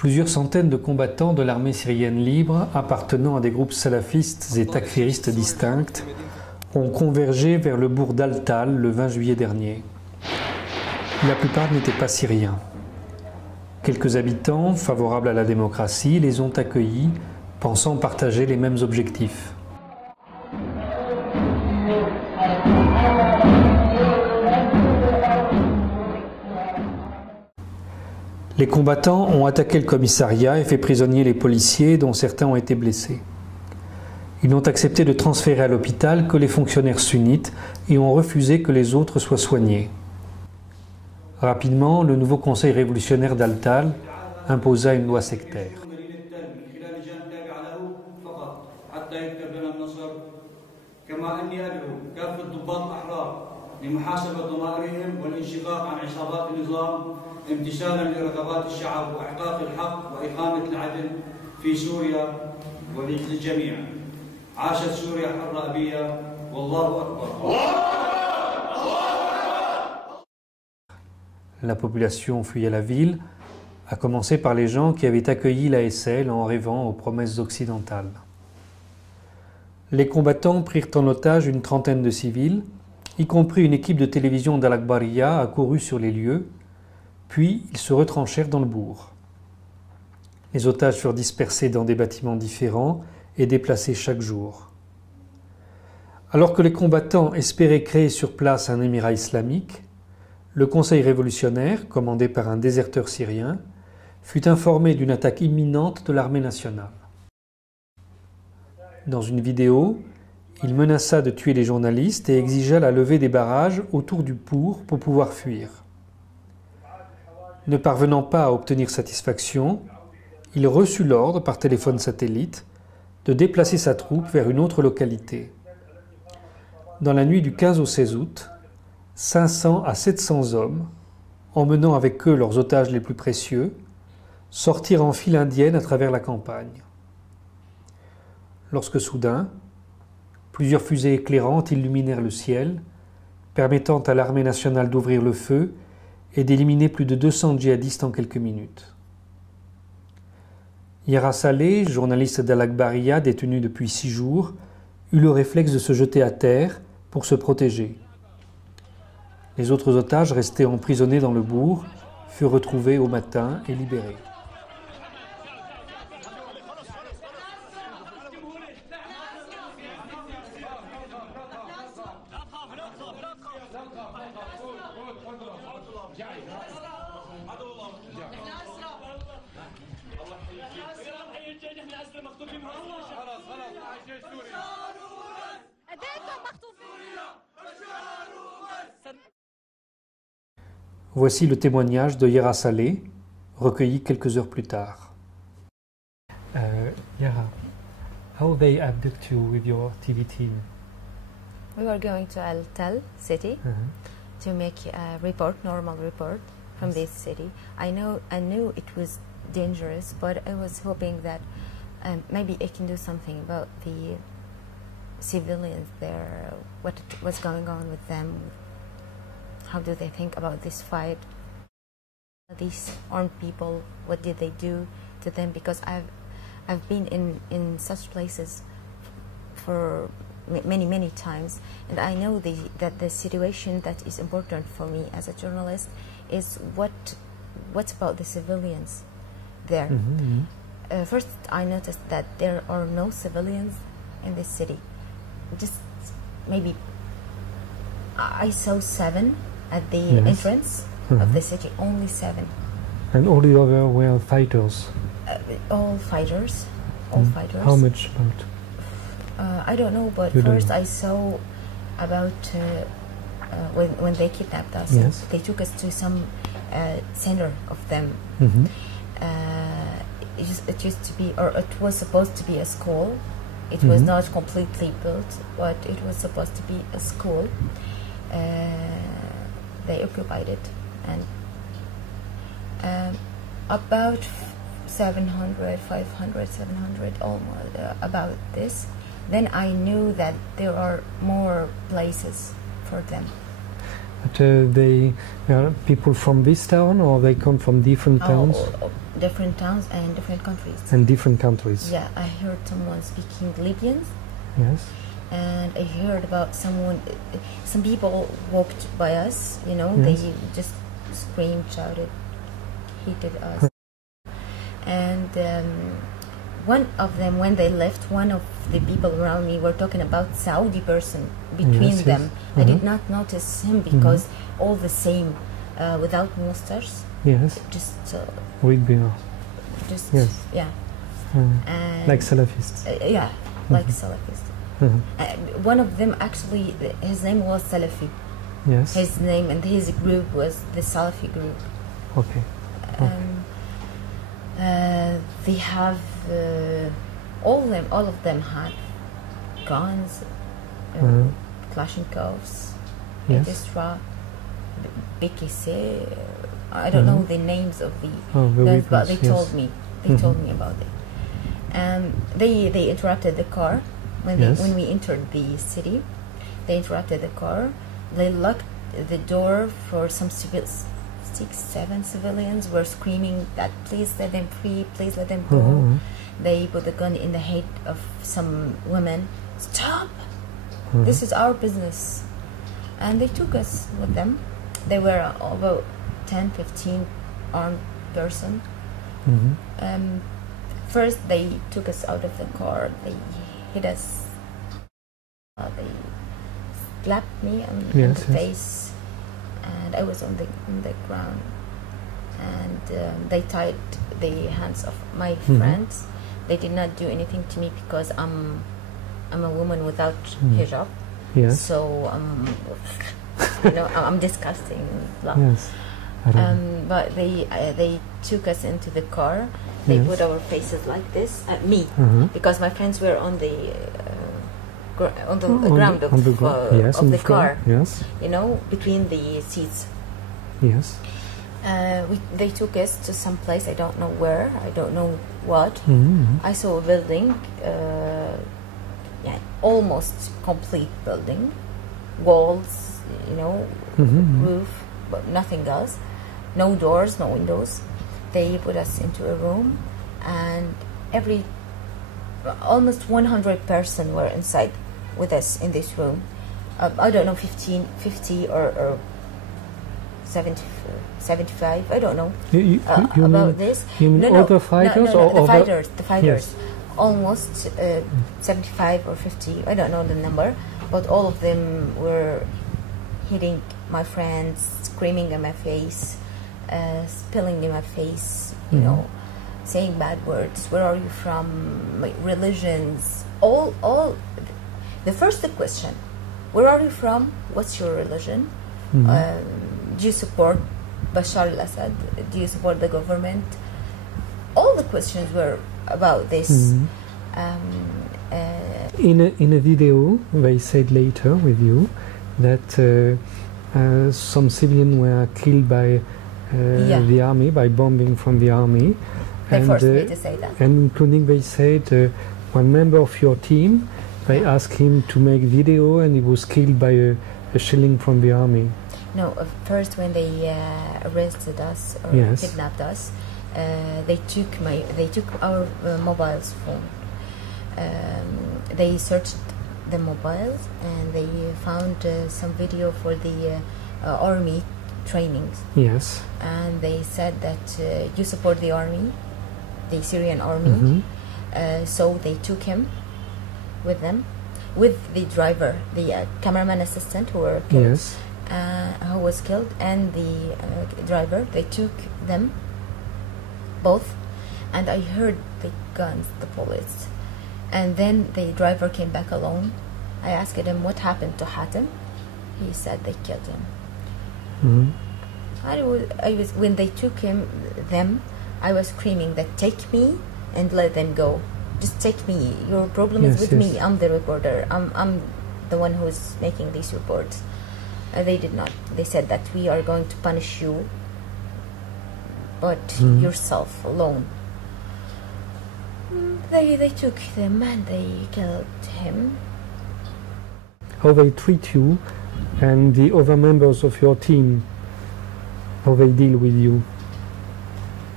Plusieurs centaines de combattants de l'armée syrienne libre, appartenant à des groupes salafistes et takfiristes distincts, ont convergé vers le bourg d'Al-Tal le 20 juillet dernier. La plupart n'étaient pas syriens. Quelques habitants, favorables à la démocratie, les ont accueillis, pensant partager les mêmes objectifs. Les combattants ont attaqué le commissariat et fait prisonnier les policiers, dont certains ont été blessés. Ils n'ont accepté de transférer à l'hôpital que les fonctionnaires sunnites et ont refusé que les autres soient soignés. Rapidement, le nouveau conseil révolutionnaire d'Al-Tal imposa une loi sectaire. La population fuyait la ville, à commencer par les gens qui avaient accueilli l'ASL en rêvant aux promesses occidentales. Les combattants prirent en otage une trentaine de civils, y compris une équipe de télévision d'Al-Ikhbariya accourue sur les lieux, puis ils se retranchèrent dans le bourg. Les otages furent dispersés dans des bâtiments différents et déplacés chaque jour. Alors que les combattants espéraient créer sur place un émirat islamique, le conseil révolutionnaire, commandé par un déserteur syrien, fut informé d'une attaque imminente de l'armée nationale. Dans une vidéo, il menaça de tuer les journalistes et exigea la levée des barrages autour du bourg pour pouvoir fuir. Ne parvenant pas à obtenir satisfaction, il reçut l'ordre par téléphone satellite de déplacer sa troupe vers une autre localité. Dans la nuit du 15 au 16 août, 500 à 700 hommes, emmenant avec eux leurs otages les plus précieux, sortirent en file indienne à travers la campagne. Lorsque soudain, plusieurs fusées éclairantes illuminèrent le ciel, permettant à l'armée nationale d'ouvrir le feu et d'éliminer plus de 200 djihadistes en quelques minutes. Yara Saleh, journaliste d'Al-Ikhbariya détenu depuis 6 jours, eut le réflexe de se jeter à terre pour se protéger. Les autres otages restés emprisonnés dans le bourg furent retrouvés au matin et libérés. Voici le témoignage de Yara Saleh, recueilli quelques heures plus tard. Yara, how they abduct you with your TV team? We were going to Al-Tal city to make a report, normal report from this city. I knew it was dangerous, but I was hoping that maybe I can do something about the civilians there, what was going on with them. How do they think about this fight? These armed people, what did they do to them? Because I've been in such places for many times, and I know that the situation that is important for me as a journalist is what's about the civilians there. First, I noticed that there are no civilians in this city. Just maybe I saw 7 at the entrance of the city, only 7. And all the other were fighters? All fighters, all fighters. How much about? I don't know, but first I saw about when they kidnapped us, they took us to some center of them. It used to be, or it was supposed to be a school. It was not completely built, but it was supposed to be a school. They occupied it, and about 700, 500, 700, almost about this. Then I knew that there are more places for them. But they are people from this town, or they come from different towns? different towns and different countries. And different countries. Yeah, I heard someone speaking Libyan. Yes. And I heard about some people walked by us, you know, yes. they just screamed, shouted, hated us. And one of them, when they left, one of the people around me were talking about Saudi person between yes, them. yes. I did not notice him because all the same, without mustache. Yes. Just with beard. Just yes. yeah. And like Salafists. Yeah, like Salafists. One of them actually, his name was Salafi. Yes. His name and his group was the Salafi group. Okay. They have all of them had guns, Kalashnikovs, Extra, BKC. I don't know the names of the guns, but they told me. They told me about it. They interrupted the car when we entered the city. They interrupted the car. They locked the door for some civilians. 6-7 civilians were screaming that please let them free, please let them go. They put the gun in the head of some women. Stop! This is our business. And they took us with them. They were about 10-15 armed person. First they took us out of the car. They hit us. They slapped me on the face. And I was on the ground, and they tied the hands of my friends. They did not do anything to me because I'm a woman without hijab. Yes. So you know, I'm disgusting. Yes. But they took us into the car. They put our faces like this at me because my friends were on the ground of the car, you know, between the seats. Yes. They took us to some place, I don't know where, I don't know what. I saw a building, almost complete building, walls, you know, roof, but nothing else, no doors, no windows. They put us into a room, and almost 100 person were inside with us in this room. I don't know, 50 or 70, 75, I don't know you about this. You mean all the fighters? No, the fighters, the fighters. Yes. Almost 75 or 50, I don't know the number, but all of them were hitting my friends, screaming in my face, spilling in my face, you know, saying bad words. Where are you from? My religions, all. The first question: where are you from? What's your religion? Do you support Bashar al-Assad? Do you support the government? All the questions were about this. In a video, they said later with you that some civilians were killed by the army, by bombing from the army. They forced me to say that. And including, they said, one member of your team, they asked him to make video, and he was killed by a shelling from the army. No, first when they arrested us or kidnapped us, they took our mobile phone. They searched the mobiles and they found some video for the army trainings. Yes. And they said that you support the army, the Syrian army. So they took him with them, with the driver, the cameraman assistant who were killed. Yes. Who was killed, and the driver. They took them both, and I heard the guns, the bullets, and then the driver came back alone. I asked him what happened to Hatem. He said they killed him. I was when they took them, I was screaming that take me and let them go. Just take me. Your problem is with me. I'm the reporter. I'm the one who is making these reports. They did not. They said that we are going to punish you, but yourself alone. They took them and they killed him. How they treat you and the other members of your team, how they deal with you?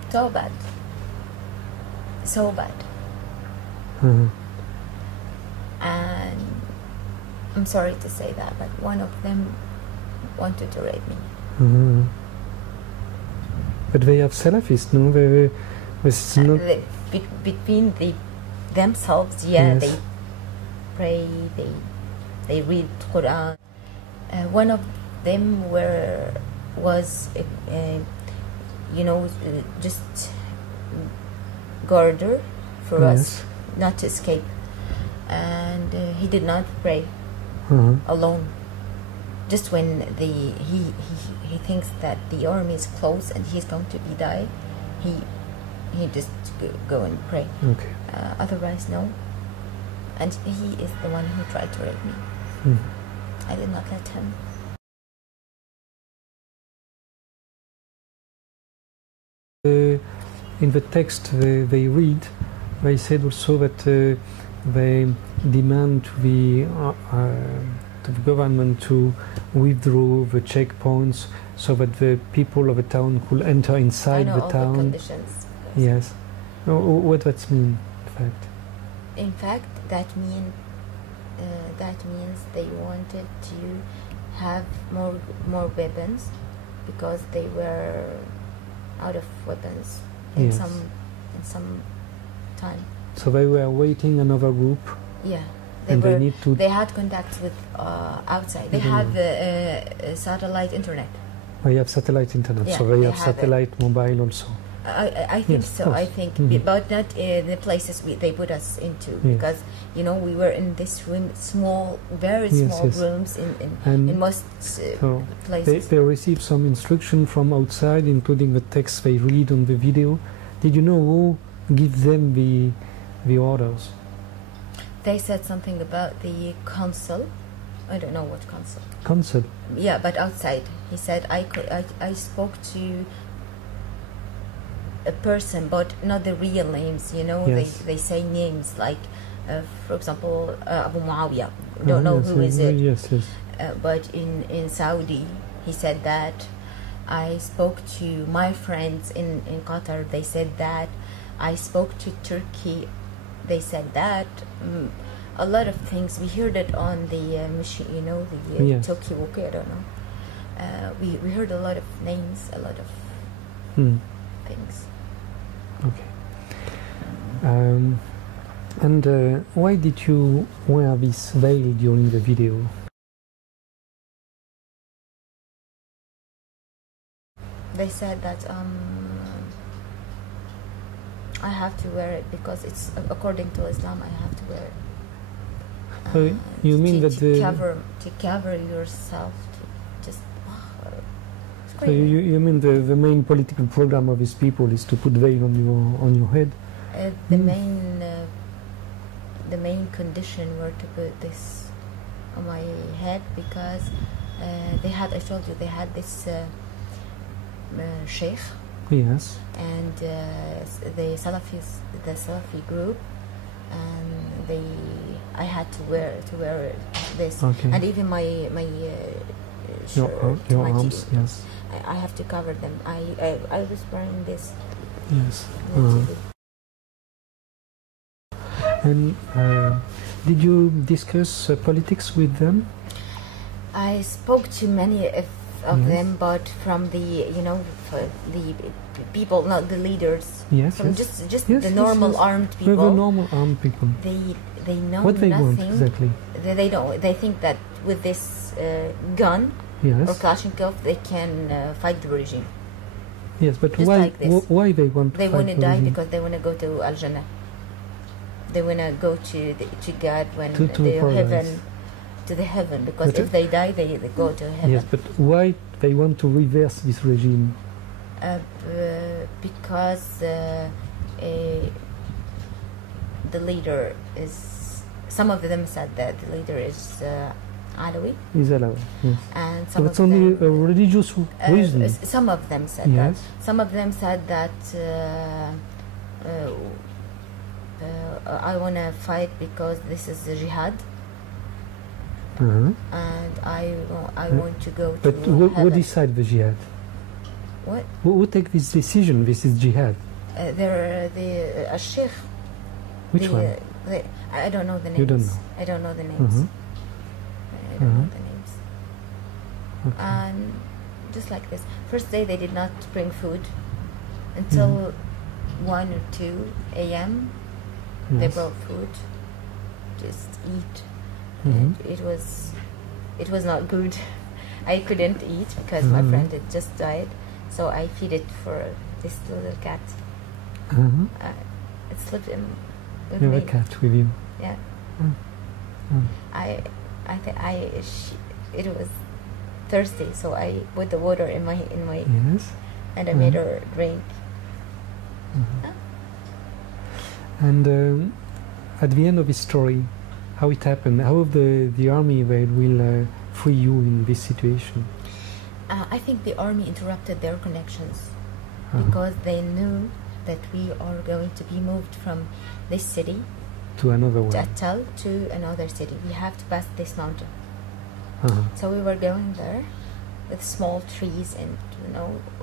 So bad. so bad. Uh-huh. And I'm sorry to say that, but one of them wanted to rape me. Uh-huh. But they have Salafists, no? Not Between themselves, yeah, yes. they pray, they read Quran. One of them was just guarder for yes. us not to escape, and he did not pray alone. Just when he thinks that the army is close and he's going to be die, he just go and pray. Okay. Otherwise, no. And he is the one who tried to rape me. I did not let him. In the text they read, they said also that they demand to the government to withdraw the checkpoints so that the people of the town could enter inside the town. The conditions. Yes. What does that mean, in fact? In fact, that means they wanted to have more weapons because they were out of weapons in yes. some time. So they were waiting another group. Yeah. They had contacts with outside. They have satellite internet. They have satellite internet, yeah, so they have satellite mobile also. I think yes, so. I think, but not the places they put us into, because we were in this room, very small rooms in most places. They received some instruction from outside, including the text they read on the video. Did you know who gives them the orders? They said something about the consul. I don't know what consul. Consul? Yeah, but outside. He said I spoke to a person, but not the real names. Yes. They say names like, for example, Abu Muawiyah. Don't know who is it. Yes, yes. But in Saudi, he said that I spoke to my friends in Qatar. They said that I spoke to Turkey. They said that a lot of things. We heard it on the machine, the yes. Tokyo Walkie. I don't know. We heard a lot of names, a lot of things. Okay. And why did you wear this veil during the video? They said that I have to wear it because it's according to Islam. I have to wear it. So you mean to cover yourself, to just. So you mean the main political program of these people is to put veil on your head? The main condition were to put this on my head because I told you they had this sheikh. Yes. And the Salafi group, and I had to wear this, okay. and even my shirt, your arms, yes. I have to cover them. I was wearing this. Yes. And did you discuss politics with them? I spoke to many of them, but from the the people, not the leaders. Yes, from yes. just yes, the normal yes. armed people. The normal armed people. They know what they nothing. want exactly. They don't. They think that with this gun yes. or Kalashnikov they can fight the regime. Yes, but just why? Like this. Why they want? They want to die regime? because they want to go to Al Jannah. They want to go to God when to heaven. To the heaven, because but if they die, they go to heaven. Yes, but why they want to reverse this regime? Because the leader is. Some of them said that the leader is Alawi. Is Alawi. Yes. And so it's only a religious reason. Some of them said yes. that. Some of them said that. I want to fight because this is the jihad. And I want to go but to who decide the jihad? What? Who take this decision? This is jihad. They're the sheikh. Which one? I don't know the names. You don't know? I don't know the names. I don't know the names. Okay. And just like this. First day they did not bring food until 1 or 2 a.m. They brought food. Just eat. And it was not good. I couldn't eat because my friend had just died. So I feed it for this little cat. It slept in with you me. have a cat with you? Yeah. It was thirsty, so I put the water in my Yes. and I made her drink. And at the end of his story, how it happened, how the army will free you in this situation? I think the army interrupted their connections because they knew that we are going to be moved from this city to another one, to Al-Tal, to another city. We have to pass this mountain. So we were going there with small trees and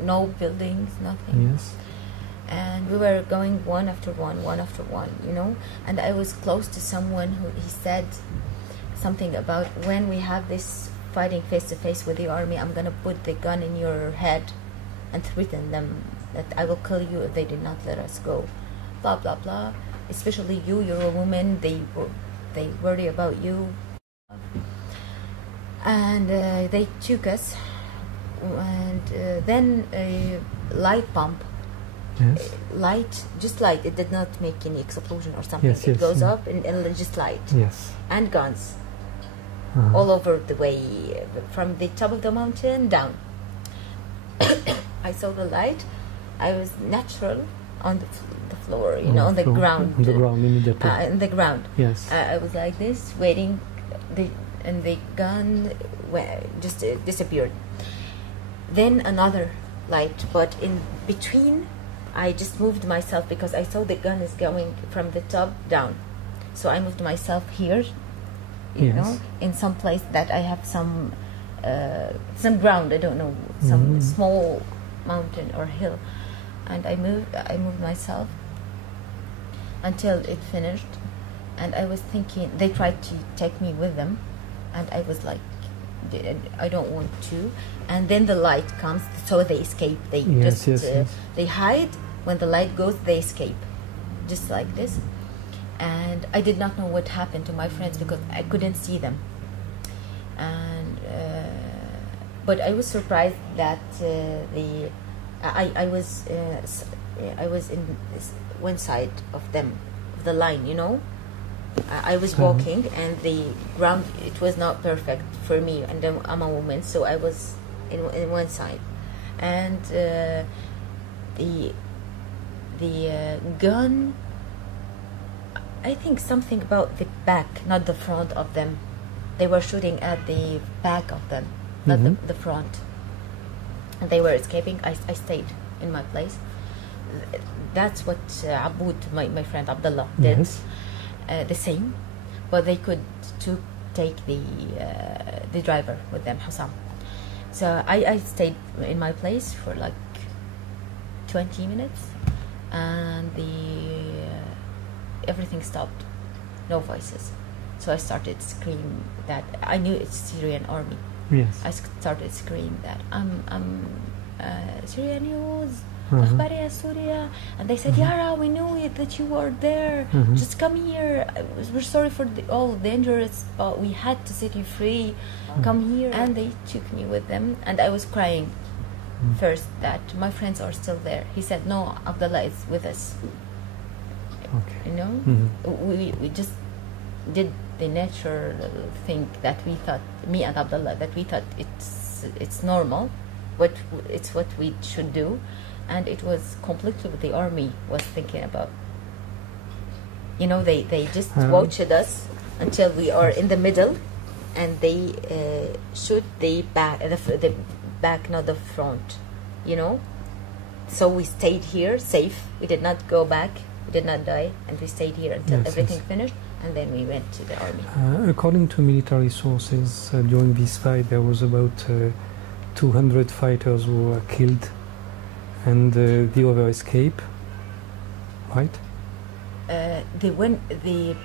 no buildings, nothing. Yes. And we were going one after one, and I was close to someone who he said something about, when we have this fighting face to face with the army, I'm gonna put the gun in your head and threaten them that I will kill you if they did not let us go, blah blah blah. Especially you're a woman, they worry about you. And they took us, and then a light pump. Yes. Light, it did not make any explosion or something. Yes, it goes up and just light. Yes. And guns all over the way, from the top of the mountain down. I saw the light. I was natural on the floor, on the ground. On the ground immediately. On the ground. Yes. I was like this, waiting, and the gun just disappeared. Then another light, but in between, I just moved myself because I saw the gun is going from the top down. So I moved myself here, you know, in some place that I have some ground, I don't know, some small mountain or hill. And I moved myself until it finished. And I was thinking, they tried to take me with them. And I was like, I don't want to. And then the light comes, so they escape. They they hide. When the light goes, they escape, just like this. And I did not know what happened to my friends because I couldn't see them. And but I was surprised that I was in one side of them, of the line, I was walking, and the ground, it was not perfect for me, and I'm a woman, so I was in one side, and the gun, I think something about the back, not the front of them. They were shooting at the back of them, not the front, and they were escaping. I stayed in my place. That's what Aboud, my friend Abdallah, did. Yes. The same, but they could take the driver with them, Hossam. So I stayed in my place for like 20 minutes, and everything stopped, no voices. So I started screaming that I knew it's Syrian Army. Yes. I started screaming that I'm Syrian News. Al-Ikhbariya, Syria. And they said, Yara, we knew it, that you were there. Just come here. We're sorry for all dangerous, but we had to set you free. Come here. And they took me with them, and I was crying first that my friends are still there. He said, no, Abdallah is with us. Okay. We just did the natural thing that we thought, me and Abdallah, that we thought it's normal, but it's what we should do. And it was completely what the army was thinking about. They just watched us until we are in the middle, and they shoot the back, not the front. So we stayed here safe. We did not go back. We did not die, and we stayed here until everything finished, and then we went to the army. According to military sources, during this fight, there was about 200 fighters who were killed, and the other escape. Right. The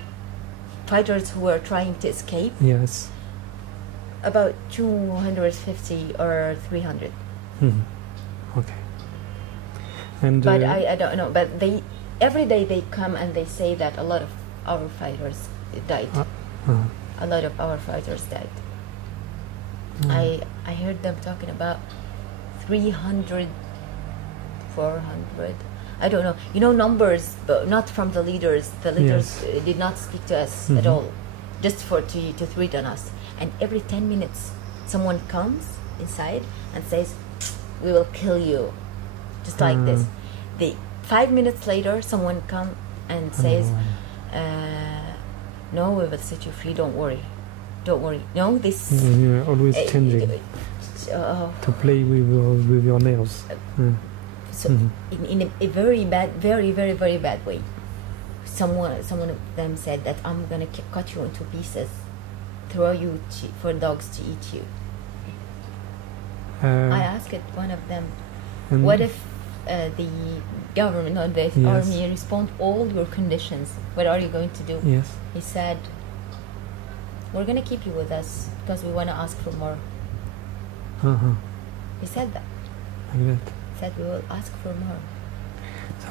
fighters who were trying to escape. Yes. About 250 or 300. Okay. And but I don't know. But every day they come and they say that a lot of our fighters died. A lot of our fighters died. I heard them talking about 300, 400. I don't know. You know, numbers, but not from the leaders. The leaders did not speak to us at all, just to threaten us. And every 10 minutes, someone comes inside and says, "We will kill you," just like this. 5 minutes later, someone comes and says, "No, we will set you free. Don't worry, don't worry." No, this. You're always changing to play with your nerves. So in a very bad, very, very, very bad way. Someone of them said that I'm gonna cut you into pieces, throw you for dogs to eat you. I asked one of them, what if the government or the army respond all your conditions? What are you going to do? Yes. He said, we're gonna keep you with us because we want to ask for more. He said that. Like that. Said we will ask for more. So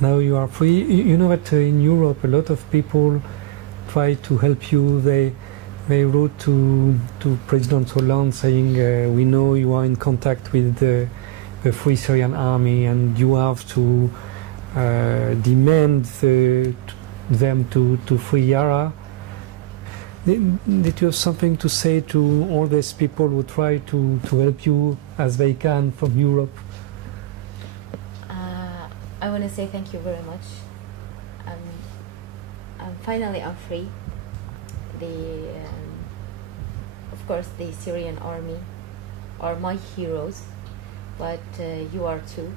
now you are free. You know that in Europe a lot of people try to help you. They wrote to President Hollande saying, we know you are in contact with the Free Syrian Army and you have to demand them to free Yara. Did you have something to say to all these people who try to help you as they can from Europe? I want to say thank you very much. Finally, I'm free. Of course, the Syrian Army are my heroes, but you are too.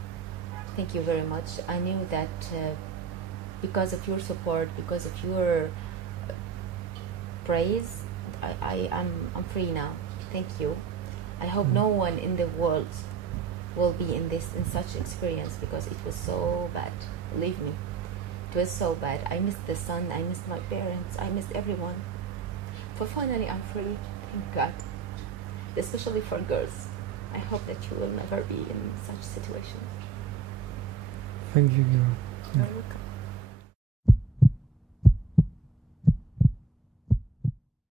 Thank you very much. I knew that because of your support, because of your praise, I'm free now. Thank you. I hope no one in the world will be in such experience, because it was so bad. Believe me, it was so bad. I missed the sun, I missed my parents, I missed everyone. But finally I'm free, thank God. Especially for girls. I hope that you will never be in such situations. Thank you, Yara. You're welcome.